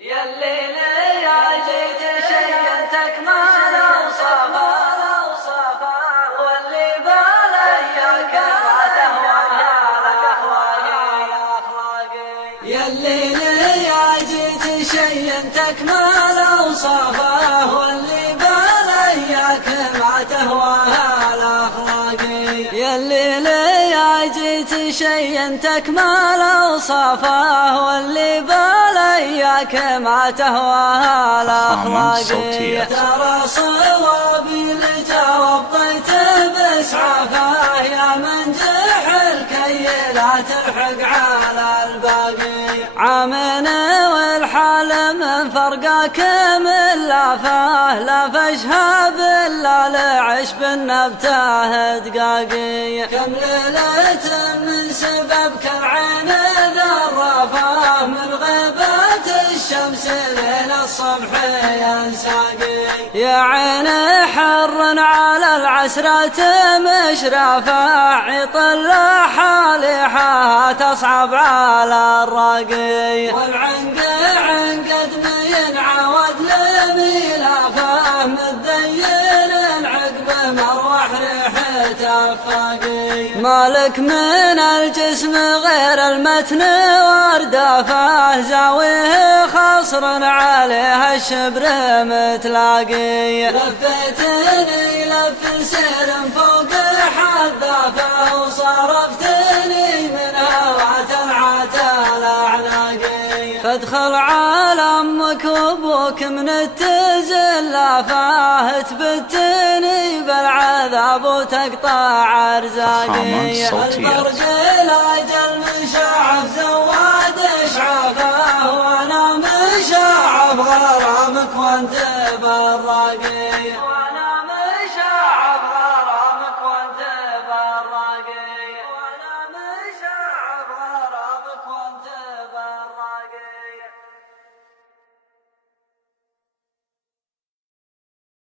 يا الليل يا جيت شينتك ما لوصفا واللي بالياك ما تهواها الأخلاقي. يا الليل يا جيت شينتك ما لوصفا واللي بالياك ما تهواها الأخلاقي. يا الليل يا جيت شينتك ما لوصفا واللي بالياك ما تهواها الأخلاقي. ترى صوابي لجواب ضيته بإسعافه يا من جحل كي لا تلحق على الباقي. عامنا والحال من فرقاك من لافاه لا فشها بالله لعش بالنبته دقاقي. كم ليلة من سببك العين ذرفاه من غيبات الشمس ليل الصبح ينساقي. يا عين حر على العسرة مشرفة عطل حالحها تصعب على الراقي. والعنق عنقد من عود لميلافه متذيل عقب مروح ريحته فاقي. مالك من الجسم غير المتن واردافه زاويه خصر عليها الشبر متلاقي. لفيتني لف سير فوق حذافه وصرفتني من هوات العتال اعناقي. فادخل على امك وابوك من التزلافه تبتني بالعذاب وتقطع ارزاقي. البرق الاجل مشاعف زواد اشعافه وانا مشاعف غرامك وانت بالراقي.